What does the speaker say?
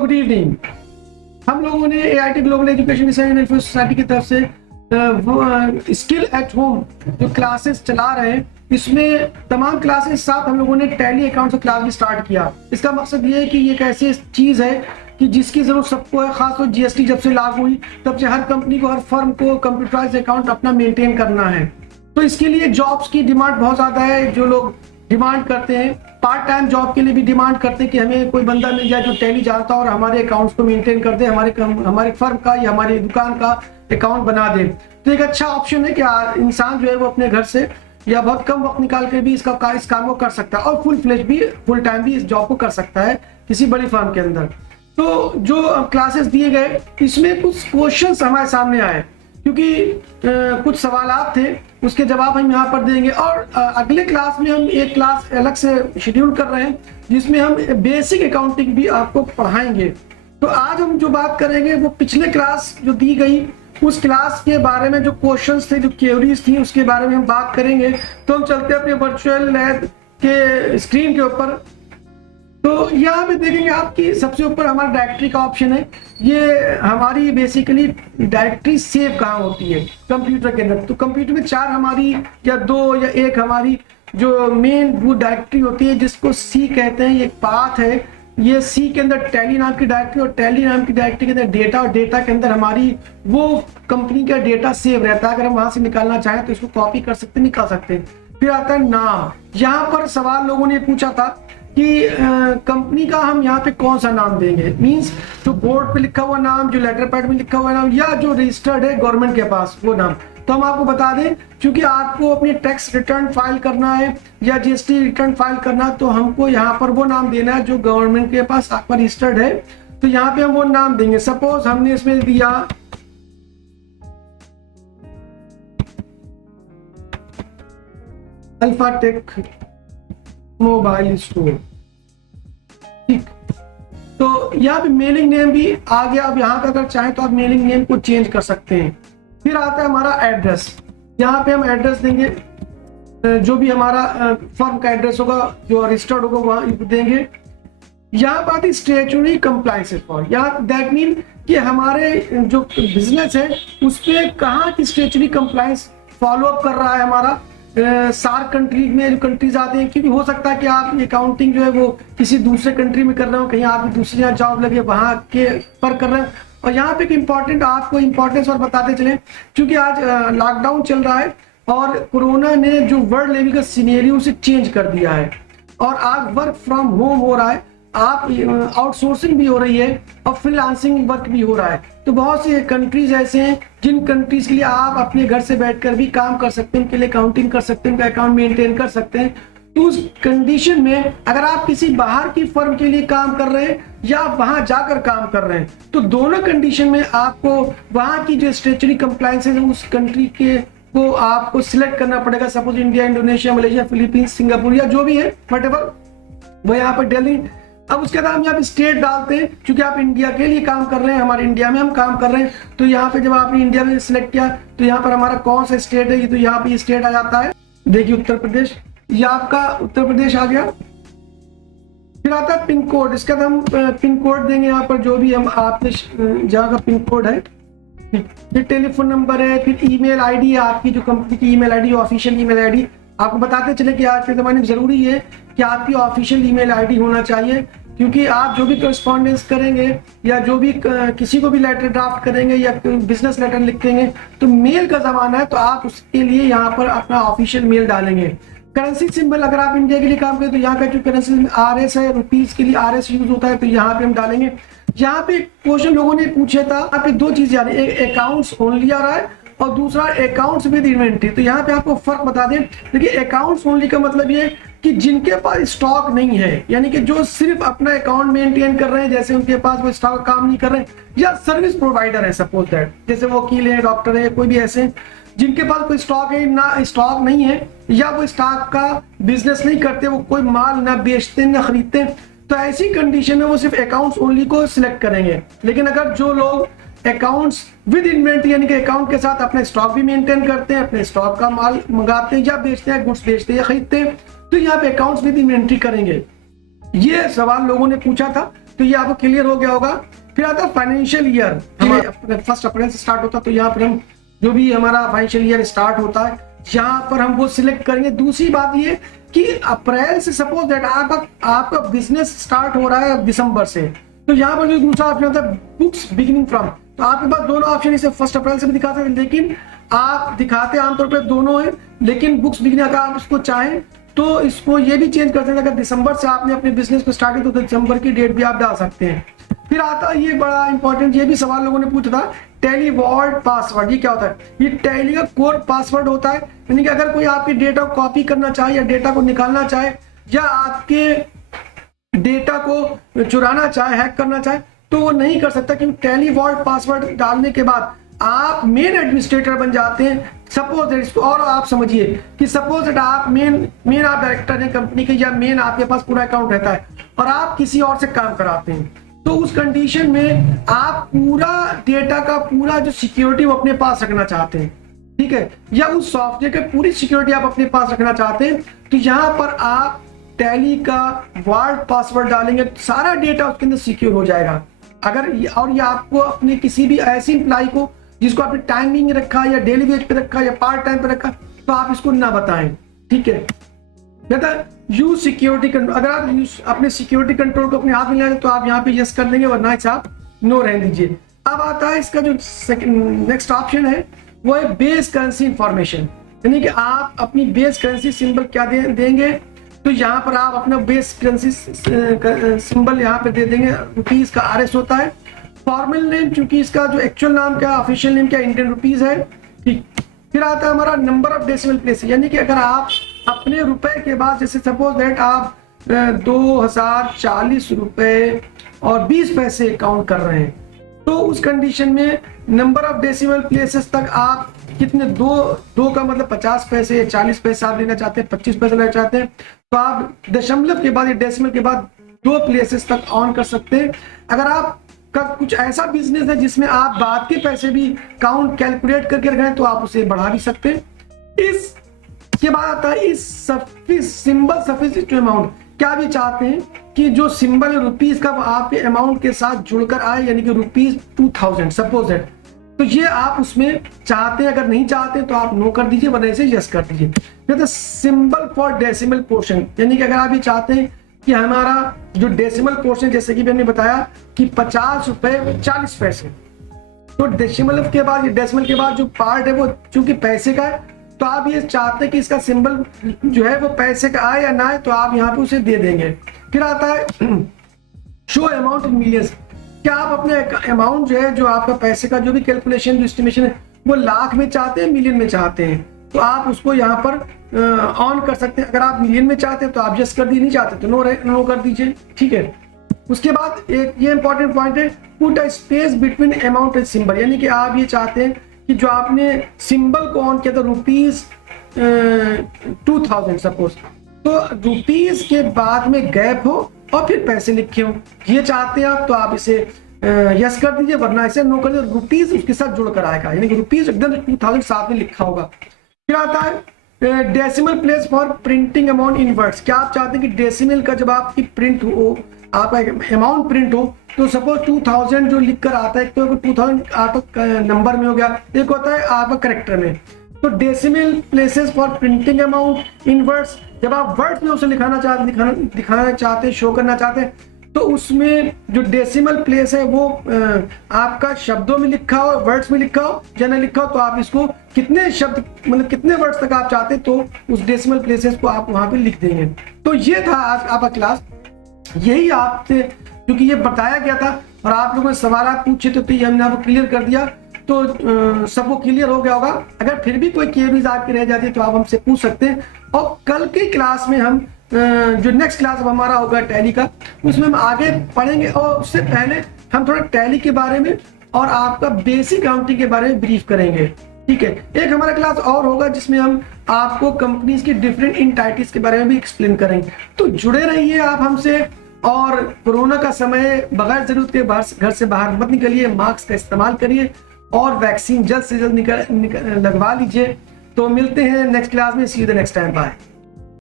Good evening. हम लोगों ने AIT global education research and welfare society की तरफ से स्किल एट होम जो क्लासेस चला रहे हैं, इसमें तमाम क्लासेस साथ हम लोगों ने टैली अकाउंट से क्लास भी स्टार्ट किया। इसका मकसद ये है कि ये एक ऐसी चीज़ है कि जिसकी जरूरत सबको है। खासतौर GST जब से लागू हुई तब से हर कंपनी को, हर फर्म को कंप्यूटराइज अकाउंट अपना मेंटेन करना है। तो इसके लिए जॉब्स की डिमांड बहुत ज़्यादा है। जो लोग डिमांड करते हैं पार्ट टाइम जॉब के लिए भी डिमांड करते हैं कि हमें कोई बंदा मिल जाए जो टैली जानता और हमारे अकाउंट्स को मेंटेन कर दे, हमारे फर्म का या हमारी दुकान का अकाउंट बना दे। तो एक अच्छा ऑप्शन है कि इंसान जो है वो अपने घर से या बहुत कम वक्त निकाल के भी इस काम को कर सकता है और फुल टाइम भी इस जॉब को कर सकता है किसी बड़ी फर्म के अंदर। तो जो क्लासेस दिए गए इसमें कुछ क्वेश्चंस हमारे सामने आए, क्योंकि कुछ सवालात थे, उसके जवाब हम यहाँ पर देंगे। और अगले क्लास में हम एक क्लास अलग से शेड्यूल कर रहे हैं जिसमें हम बेसिक अकाउंटिंग भी आपको पढ़ाएंगे। तो आज हम जो बात करेंगे वो पिछले क्लास जो दी गई उस क्लास के बारे में, जो क्वेश्चंस थे, जो क्वेरीज थी, उसके बारे में हम बात करेंगे। तो हम चलते हैं अपने वर्चुअल लैब के स्क्रीन के ऊपर। तो यहाँ पे देखेंगे आपकी सबसे ऊपर हमारा डायरेक्टरी का ऑप्शन है। ये हमारी बेसिकली डायरेक्टरी सेव कहाँ होती है कंप्यूटर के अंदर। तो कंप्यूटर में 4 हमारी या 2 या 1 हमारी जो मेन वो डायरेक्टरी होती है जिसको C कहते हैं। ये एक पाथ है, ये C के अंदर टैली नाम की डायरेक्टरी और टैली नाम की डायरेक्टरी के अंदर डेटा, और डेटा के अंदर हमारी वो कंपनी का डेटा सेव रहता है। अगर हम वहां से निकालना चाहें तो इसको कॉपी कर सकते, निकाल सकते हैं। फिर आता है नाम। यहाँ पर सवाल लोगों ने पूछा था कि कंपनी का हम यहाँ पे कौन सा नाम देंगे। मींस जो बोर्ड पे लिखा हुआ नाम, जो लेटर पैड में लिखा हुआ नाम, या जो रजिस्टर्ड है गवर्नमेंट के पास वो नाम। तो हम आपको बता दें, क्योंकि आपको अपनी टैक्स रिटर्न फाइल करना है या GST रिटर्न फाइल करना, तो हमको यहाँ पर वो नाम देना है जो गवर्नमेंट के पास आपका रजिस्टर्ड है। तो यहाँ पे हम वो नाम देंगे। सपोज हमने इसमें दिया अल्फाटेक मोबाइल स्टोर, ठीक। तो यहाँ पे मेलिंग नेम भी आ गया। अब यहाँ पे अगर चाहें तो आप मेलिंग नेम को चेंज कर सकते हैं। फिर आता है हमारा एड्रेस। यहाँ पे हम एड्रेस देंगे, जो भी हमारा फर्म का एड्रेस होगा, जो रजिस्टर्ड होगा वहाँ देंगे। यहाँ पर आती स्टेचुटरी कंप्लायंसेस फॉर। यहाँ दैट मीन कि हमारे जो बिजनेस है उस पर कहाँ की स्टेचुटरी कंप्लायंस फॉलो अप कर रहा है हमारा। सार कंट्री में जो कंट्रीज आते हैं, क्योंकि हो सकता है कि आप अकाउंटिंग जो है वो किसी दूसरे कंट्री में कर रहे हो, कहीं आप दूसरी जगह जॉब लगे वहां के पर कर रहे हैं। और यहाँ पे इम्पोर्टेंट आपको इम्पोर्टेंस और बताते चले, क्योंकि आज लॉकडाउन चल रहा है और कोरोना ने जो वर्ल्ड लेवल का सिनेरियो उसे चेंज कर दिया है और आज वर्क फ्रॉम होम हो रहा है, आप आउटसोर्सिंग भी हो रही है और फ्रीलांसिंग वर्क भी हो रहा है। तो बहुत से कंट्रीज ऐसे हैं जिन कंट्रीज के लिए आप अपने घर से बैठकर भी काम कर सकते हैं, उनके लिए अकाउंटिंग कर सकते हैं, उनका अकाउंट मेंटेन कर सकते हैं। तो उस कंडीशन में अगर आप किसी बाहर की फर्म के लिए काम कर रहे हैं या वहां जाकर काम कर रहे हैं, तो दोनों कंडीशन में आपको वहां की जो स्टेचुटरी कंप्लायंस है उस कंट्री के को आपको सिलेक्ट करना पड़ेगा। Suppose India, Indonesia, Malaysia, Philippines, Singapore या जो भी है व्हाटएवर, वो यहाँ पर दिल्ली। अब उसके बाद हम यहाँ पे स्टेट डालते हैं, क्योंकि आप इंडिया के लिए काम कर रहे हैं, हमारे इंडिया में हम काम कर रहे हैं। तो यहाँ पे जब आपने इंडिया में सिलेक्ट किया तो यहाँ पर हमारा कौन सा स्टेट है, तो यहाँ पे स्टेट आ जाता है। देखिए उत्तर प्रदेश, ये आपका उत्तर प्रदेश आ गया। फिर आता है पिन कोड। इसके बाद हम पिन कोड देंगे यहाँ पर, जो भी हम आपने जहाँ का पिन कोड है। फिर टेलीफोन नंबर है, फिर ईमेल आईडी है आपकी, जो कंपनी की email ID, official email ID. आपको बताते चले कि आज के जमाने में जरूरी है कि आपकी ऑफिशियल ईमेल आईडी होना चाहिए, क्योंकि आप जो भी करस्पॉन्डेंस करेंगे या जो भी किसी को भी लेटर ड्राफ्ट करेंगे या बिजनेस लेटर लिखेंगे तो मेल का जमाना है, तो आप उसके लिए यहाँ पर अपना ऑफिशियल मेल डालेंगे। करेंसी सिंबल, अगर आप इंडिया के लिए काम करें तो यहाँ का जो करेंसी RS है, रुपीज के लिए RS यूज होता है, तो यहाँ पे हम डालेंगे। यहाँ पे क्वेश्चन लोगों ने पूछा था, यहाँ पे 2 चीजें आ रही है, एक अकाउंट्स ओनली आ रहा है और दूसरा अकाउंट्स विद इन्वेंट्री। तो यहाँ पे आपको फर्क बता दें। देखिए अकाउंट्स ओनली का मतलब ये कि जिनके पास स्टॉक नहीं है, यानी कि जो सिर्फ अपना अकाउंट मेंटेन कर रहे हैं, जैसे उनके पास वो स्टॉक काम नहीं कर रहे हैं, या सर्विस प्रोवाइडर है सपोज दैट, जैसे वकील है, डॉक्टर है, कोई भी ऐसे जिनके पास कोई स्टॉक है ना स्टॉक नहीं है, या वो स्टॉक का बिजनेस नहीं करते, वो कोई माल ना बेचते ना खरीदते, तो ऐसी कंडीशन में वो सिर्फ अकाउंट्स ओनली को सिलेक्ट करेंगे। लेकिन अगर जो लोग अकाउंट्स विद इन्वेंट्री यानी कि अकाउंट के साथ अपने स्टॉक भी मेंटेन करते हैं, अपने स्टॉक का माल मंगाते हैं या बेचते हैं, गुड्स बेचते हैं या खरीदते हैं, तो यहाँ पे अकाउंट्स विद इन्वेंट्री करेंगे। ये सवाल लोगों ने पूछा था। तो ये आपको क्लियर हो गया होगा। फिर आता है फाइनेंशियल ईयर, हमारे 1 अप्रैल से स्टार्ट होता है, तो यहाँ पर हम जो भी हमारा फाइनेंशियल ईयर स्टार्ट होता है यहाँ पर हम वो सिलेक्ट करेंगे। दूसरी बात ये कि अप्रैल से सपोज दैट आपका बिजनेस स्टार्ट हो रहा है दिसंबर से, तो यहाँ पर जो दूसरा ऑप्शन होता है बुक्स बिगिनिंग फ्रॉम, तो आपके पास दोनों ऑप्शन, इसे 1 अप्रैल से भी दिखा सकते हैं, लेकिन आप दिखाते आमतौर पर दोनों है, लेकिन बुक्स बिगिनिंग अगर आप इसको चाहें तो इसको ये भी चेंज कर सकते हैं। अगर दिसंबर से आपने अपने बिजनेस को स्टार्ट किया तो दिसंबर की डेट भी आप डाल सकते हैं। फिर आता है ये बड़ा इंपॉर्टेंट, ये भी सवाल लोगों ने पूछा था, टैली वॉल्ट पासवर्ड। ये क्या होता है? ये टैली का कोर पासवर्ड होता है, यानी कि अगर कोई आपके डेटा को कॉपी करना चाहे या डेटा को निकालना चाहे या आपके डेटा को चुराना चाहे, हैक करना चाहे, तो वो नहीं कर सकता, क्योंकि टैली वॉल्ट पासवर्ड डालने के बाद आप मेन एडमिनिस्ट्रेटर बन जाते हैं। सपोज इसको और आप समझिए कि सपोज आप मेन आप डायरेक्टर हैं कंपनी के, या मेन आपके पास पूरा अकाउंट रहता है और आप किसी और से काम कराते हैं, तो उस कंडीशन में आप पूरा डेटा का पूरा जो सिक्योरिटी वो अपने पास रखना चाहते हैं, ठीक है, या उस सॉफ्टवेयर की पूरी सिक्योरिटी आप अपने पास रखना चाहते हैं, तो यहाँ पर आप टैली का वॉल्ट पासवर्ड डालेंगे तो सारा डेटा उसके अंदर सिक्योर हो जाएगा। अगर और ये आपको अपने किसी भी ऐसी एम्प्लॉय को जिसको आपने टाइमिंग रखा या डेली वेज पे रखा या पार्ट टाइम पे रखा, तो आप इसको ना बताएं, ठीक है। यूज सिक्योरिटी कंट्रोल, अगर आप अपने सिक्योरिटी कंट्रोल को अपने हाथ में लेंगे तो आप यहाँ पे यस कर देंगे, वरना इसे आप नो रहने दीजिए। अब आता है इसका जो नेक्स्ट ऑप्शन है वो है बेस करेंसी इंफॉर्मेशन, यानी कि आप अपनी बेस करेंसी सिंबल क्या देंगे, तो यहाँ पर आप अपना बेस करेंसी सिंबल यहाँ पे दे देंगे। रुपीज का RS होता है। फॉर्मल नेम, चूंकि इसका जो एक्चुअल नाम क्या, ऑफिशियल नेम क्या, इंडियन रुपीज है, ठीक। फिर आता है हमारा नंबर ऑफ डेसिमल प्लेस, यानी कि अगर आप अपने रुपए के बाद, जैसे सपोज दैट आप 2040 रुपए और 20 पैसे काउंट कर रहे हैं, तो उस कंडीशन में नंबर ऑफ डेसिमल प्लेसेस तक आप कितने, दो का मतलब 50 पैसे या 40 पैसे आप लेना चाहते हैं, 25 पैसे लेना चाहते हैं, तो आप दशमलव के बाद या डेसिमल के बाद 2 प्लेसेस तक ऑन कर सकते हैं। अगर आप का कुछ ऐसा बिजनेस है जिसमें आप बाद के पैसे भी काउंट कैलकुलेट करके रखें, तो आप उसे बढ़ा भी सकते हैं। इसके बाद आता है इस सिंबल सफिशिएंट टू अमाउंट, क्या भी चाहते हैं कि जो सिंबल रुपीज का आपके अमाउंट के साथ जुड़कर आए, यानी कि ₹2000 सपोज दैट, तो ये आप उसमें चाहते हैं। अगर नहीं चाहते तो आप नो कर दीजिए, वरना इसे यस कर दीजिए। फिर सिंबल फॉर डेसिमल पोर्शन, यानी कि अगर आप ये चाहते हैं कि हमारा जो डेसिमल पोर्शन, जैसे कि मैंने बताया कि 50 रुपए 40 पैसे, तो डेसिमल के बाद, ये डेसिमल के बाद जो पार्ट है वो चूंकि पैसे का है, तो आप ये चाहते हैं कि इसका सिंबल जो है वो पैसे का आए या ना आए, तो आप यहाँ पे उसे दे देंगे। फिर आता है शो अमाउंट इन मिलियंस, क्या आप अपने अमाउंट जो है, जो आपका पैसे का जो भी कैलकुलेशन, जो एस्टिमेशन है, वो लाख में चाहते हैं, मिलियन में चाहते हैं, तो आप उसको यहाँ पर ऑन कर सकते हैं। अगर आप मिलियन में चाहते हैं तो आप यस कर दीजिए, नहीं चाहते तो नो कर दीजिए, ठीक है। उसके बाद एक ये इंपॉर्टेंट पॉइंट है, put a space between amount and symbol, यानी कि आप ये चाहते हैं कि जो आपने सिंबल को ऑन किया था ₹2000 सपोज, तो रुपीज के बाद में गैप हो और फिर पैसे लिखे हो, ये चाहते हैं आप, तो आप इसे यस कर दीजिए, वरना इसे नो कर दीजिए। रुपीज उसके साथ जुड़कर आएगा, यानी कि रुपीज एकदम 2000 साथ में लिखा होगा। फिर आता है decimal place for printing amount in words, क्या आप चाहते हैं कि डेसिमल का जब आपकी प्रिंट हो, आपका अमाउंट प्रिंट हो, तो सपोज 2000 जो लिख कर आता है, एक तो 2000 आपका नंबर में हो गया, एक होता है आपका करेक्टर में। तो decimal places for printing amount in words, जब आप वर्ड्स में उसे दिखाना चाहते हैं, शो करना चाहते हैं, तो उसमें जो डेसिमल प्लेस है वो आपका शब्दों में लिखा हो, वर्ड्स में लिखा हो या ना लिखा हो, तो आप इसको कितने शब्द, मतलब कितने वर्ड्स तक आप चाहते हैं, तो उस डेसिमल प्लेसेस को आप वहां पे लिख देंगे। तो ये था आज आपका क्लास, यही आपसे क्योंकि ये बताया गया था और आप लोगों ने सवाल पूछे थे, तो ये हमने आपको क्लियर कर दिया, तो सबको क्लियर हो गया होगा। अगर फिर भी कोई क्वेरीज आपकी रह जाती है तो आप हमसे पूछ सकते हैं, और कल की क्लास में हम जो नेक्स्ट क्लास हमारा होगा टैली का, उसमें हम आगे पढ़ेंगे, और उससे पहले हम थोड़ा टैली के बारे में और आपका बेसिक अकाउंटिंग के बारे में ब्रीफ करेंगे, ठीक है। एक हमारा क्लास और होगा जिसमें हम आपको कंपनीज की डिफरेंट एंटिटीज के बारे में भी एक्सप्लेन करेंगे। तो जुड़े रहिए आप हमसे, और कोरोना का समय बगैर जरूरत के घर से बाहर मत निकलिए, मास्क का इस्तेमाल करिए और वैक्सीन जल्द से जल्द लगवा लीजिए। तो मिलते हैं नेक्स्ट क्लास में, see you the next time, bye.